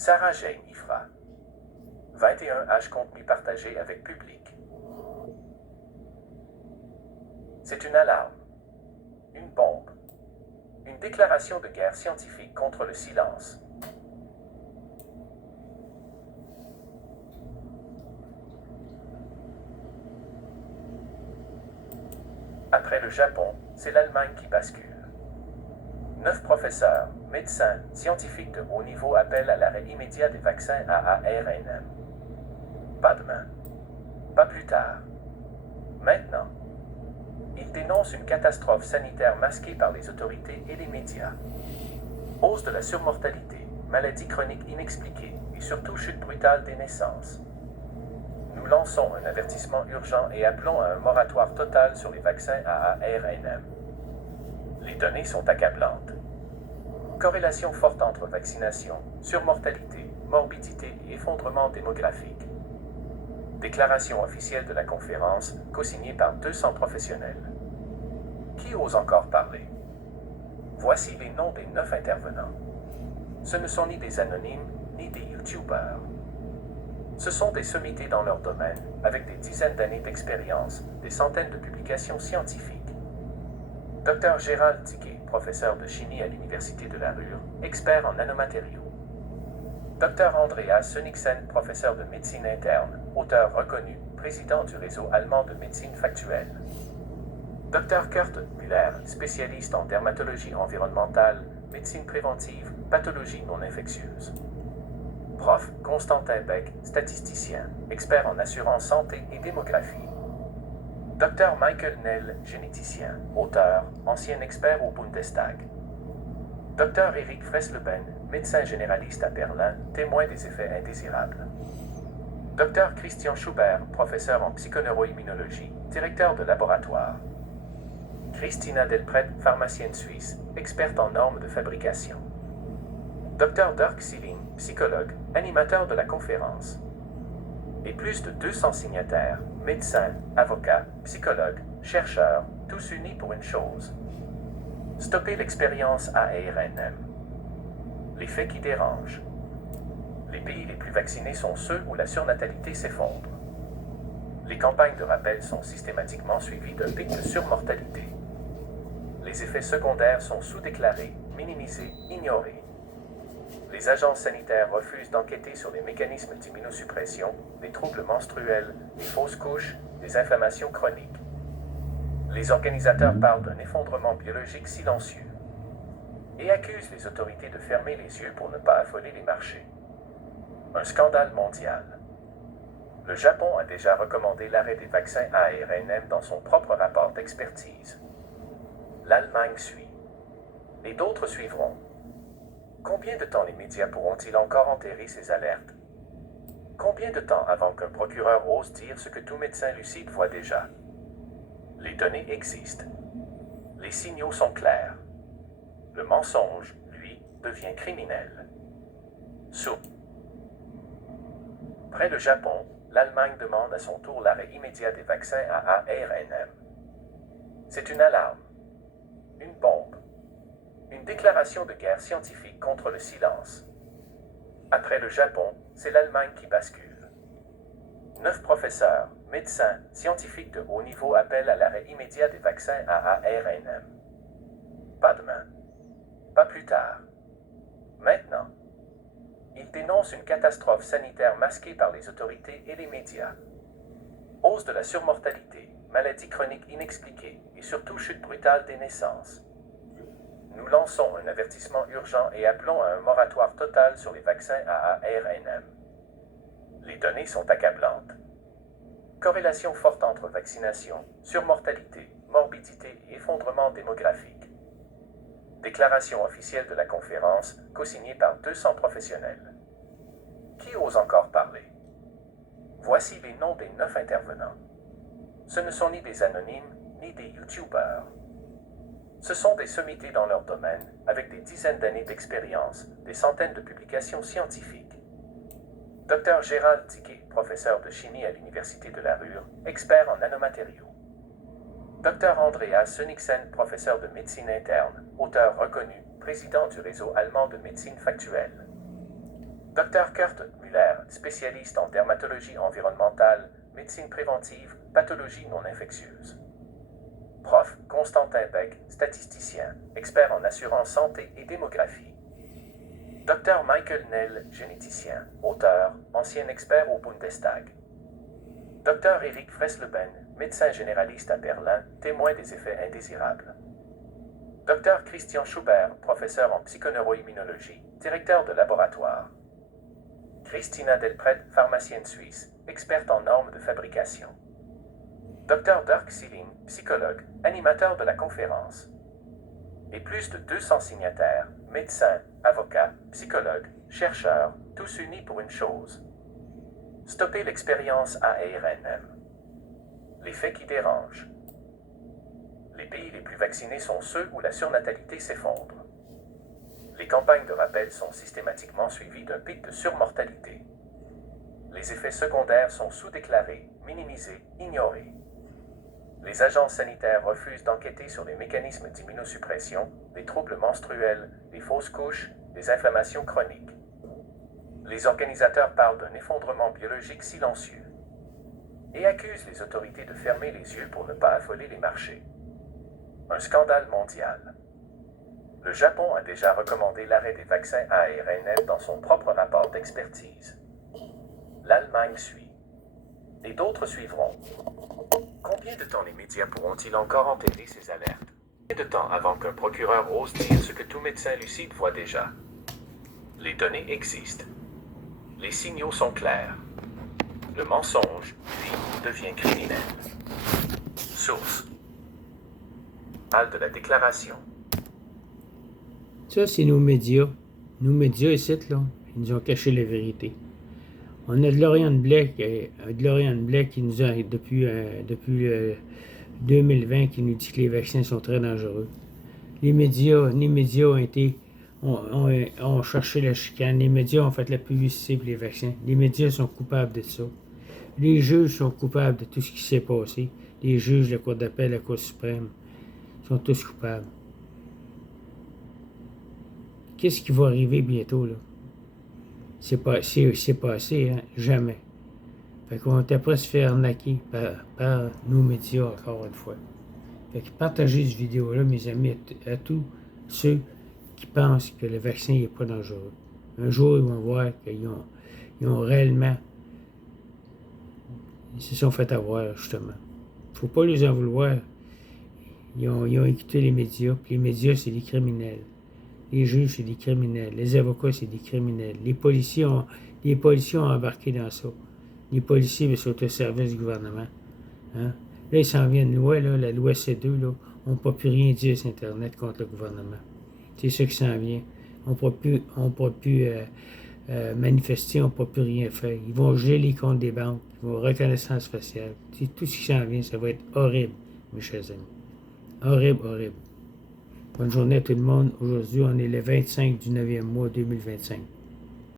Sarah Jane Ifra. 21H contenu partagé avec public. C'est une alarme. Une bombe. Une déclaration de guerre scientifique contre le silence. Après le Japon, c'est l'Allemagne qui bascule. 9 professeurs, médecins, scientifiques de haut niveau appellent à l'arrêt immédiat des vaccins ARNM. Pas demain. Pas plus tard. Maintenant. Ils dénoncent une catastrophe sanitaire masquée par les autorités et les médias. Hausse de la surmortalité, maladies chroniques inexpliquées et surtout chute brutale des naissances. Nous lançons un avertissement urgent et appelons à un moratoire total sur les vaccins ARNM. Les données sont accablantes. Corrélation forte entre vaccination, surmortalité, morbidité et effondrement démographique. Déclaration officielle de la conférence, co-signée par 200 professionnels. Qui ose encore parler? Voici les noms des 9 intervenants. Ce ne sont ni des anonymes, ni des YouTubers. Ce sont des sommités dans leur domaine, avec des dizaines d'années d'expérience, des centaines de publications scientifiques. Dr Gérald Tiquet, professeur de chimie à l'Université de la Ruhr, expert en nanomatériaux. Dr Andreas Sönnigsen, professeur de médecine interne, auteur reconnu, président du réseau allemand de médecine factuelle. Dr Kurt Müller, spécialiste en dermatologie environnementale, médecine préventive, pathologie non infectieuse. Prof. Constantin Beck, statisticien, expert en assurance santé et démographie. Dr Michael Nell, généticien, auteur, ancien expert au Bundestag. Dr Eric Fresleben, médecin généraliste à Berlin, témoin des effets indésirables. Dr Christian Schubert, professeur en psychoneuroimmunologie, directeur de laboratoire. Christina Delpret, pharmacienne suisse, experte en normes de fabrication. Dr Dirk Seeling, psychologue, animateur de la conférence. Et plus de 200 signataires, médecins, avocats, psychologues, chercheurs, tous unis pour une chose. Stopper l'expérience ARNM. Les faits qui dérangent. Les pays les plus vaccinés sont ceux où la surnatalité s'effondre. Les campagnes de rappel sont systématiquement suivies d'un pic de surmortalité. Les effets secondaires sont sous-déclarés, minimisés, ignorés. Les agences sanitaires refusent d'enquêter sur les mécanismes d'immunosuppression, les troubles menstruels, les fausses couches, les inflammations chroniques. Les organisateurs parlent d'un effondrement biologique silencieux et accusent les autorités de fermer les yeux pour ne pas affoler les marchés. Un scandale mondial. Le Japon a déjà recommandé l'arrêt des vaccins ARNM dans son propre rapport d'expertise. L'Allemagne suit. Et d'autres suivront. Combien de temps les médias pourront-ils encore enterrer ces alertes? Combien de temps avant qu'un procureur ose dire ce que tout médecin lucide voit déjà? Les données existent. Les signaux sont clairs. Le mensonge, lui, devient criminel. Près le Japon, l'Allemagne demande à son tour l'arrêt immédiat des vaccins ARNM. C'est une alarme. Une bombe. Une déclaration de guerre scientifique contre le silence. Après le Japon, c'est l'Allemagne qui bascule. 9 professeurs, médecins, scientifiques de haut niveau appellent à l'arrêt immédiat des vaccins ARNM. Pas demain. Pas plus tard. Maintenant. Ils dénoncent une catastrophe sanitaire masquée par les autorités et les médias. Hausse de la surmortalité, maladies chroniques inexpliquées et surtout chute brutale des naissances. Nous lançons un avertissement urgent et appelons à un moratoire total sur les vaccins ARNM. Les données sont accablantes. Corrélation forte entre vaccination, surmortalité, morbidité et effondrement démographique. Déclaration officielle de la conférence, co-signée par 200 professionnels. Qui ose encore parler? Voici les noms des 9 intervenants. Ce ne sont ni des anonymes, ni des YouTubers. Ce sont des sommités dans leur domaine, avec des dizaines d'années d'expérience, des centaines de publications scientifiques. Dr Gérald Tiquet, professeur de chimie à l'Université de la Ruhr, expert en nanomatériaux. Dr Andreas Sönnigsen, professeur de médecine interne, auteur reconnu, président du réseau allemand de médecine factuelle. Dr Kurt Müller, spécialiste en dermatologie environnementale, médecine préventive, pathologie non infectieuse. Prof. Constantin Beck, statisticien, expert en assurance santé et démographie. Dr Michael Nell, généticien, auteur, ancien expert au Bundestag. Dr Eric Fresleben, médecin généraliste à Berlin, témoin des effets indésirables. Dr Christian Schubert, professeur en psychoneuroimmunologie, directeur de laboratoire. Christina Delpret, pharmacienne suisse, experte en normes de fabrication. Dr Dirk Seeling, psychologue, animateur de la conférence. Et plus de 200 signataires, médecins, avocats, psychologues, chercheurs, tous unis pour une chose. Stopper l'expérience ARNM. Les faits qui dérangent. Les pays les plus vaccinés sont ceux où la surnatalité s'effondre. Les campagnes de rappel sont systématiquement suivies d'un pic de surmortalité. Les effets secondaires sont sous-déclarés, minimisés, ignorés. Les agences sanitaires refusent d'enquêter sur les mécanismes d'immunosuppression, les troubles menstruels, les fausses couches, les inflammations chroniques. Les organisateurs parlent d'un effondrement biologique silencieux et accusent les autorités de fermer les yeux pour ne pas affoler les marchés. Un scandale mondial. Le Japon a déjà recommandé l'arrêt des vaccins ARNM dans son propre rapport d'expertise. L'Allemagne suit. Et d'autres suivront. Combien de temps les médias pourront-ils encore enterrer ces alertes? Combien de temps avant qu'un procureur ose dire ce que tout médecin lucide voit déjà? Les données existent. Les signaux sont clairs. Le mensonge, lui, devient criminel. Source. Halle de la déclaration. Ça, c'est nos médias. Nos médias ici, là, ils nous ont caché la vérité. On a de Lauriane Blais qui nous a, depuis 2020, qui nous dit que les vaccins sont très dangereux. Les médias ont cherché la chicane. Les médias ont fait la publicité pour les vaccins. Les médias sont coupables de ça. Les juges sont coupables de tout ce qui s'est passé. Les juges de la Cour d'appel, la Cour suprême, sont tous coupables. Qu'est-ce qui va arriver bientôt, là? C'est passé, hein? Jamais. Fait qu'on est après se faire arnaquer par nos médias, encore une fois. Fait que partagez cette vidéo-là, mes amis, à tous ceux qui pensent que le vaccin n'est pas dangereux. Un jour, ils vont voir qu'ils ont réellement... Ils se sont fait avoir, justement. Il ne faut pas les en vouloir. Ils ont écouté les médias, puis les médias, c'est des criminels. Les juges, c'est des criminels. Les avocats, c'est des criminels. Les policiers ont embarqué dans ça. Les policiers sont au service du gouvernement. Hein? Là, ils s'en viennent une loi, là, la loi C2, là. On ne peut plus rien dire sur Internet contre le gouvernement. C'est ça qui s'en vient. On ne peut plus manifester, on ne peut plus rien faire. Ils vont geler les comptes des banques. Ils vont reconnaissance faciale. C'est tout ce qui s'en vient, ça va être horrible, mes chers amis. Horrible, horrible. Bonne journée à tout le monde. Aujourd'hui, on est le 25 du 9e mois 2025.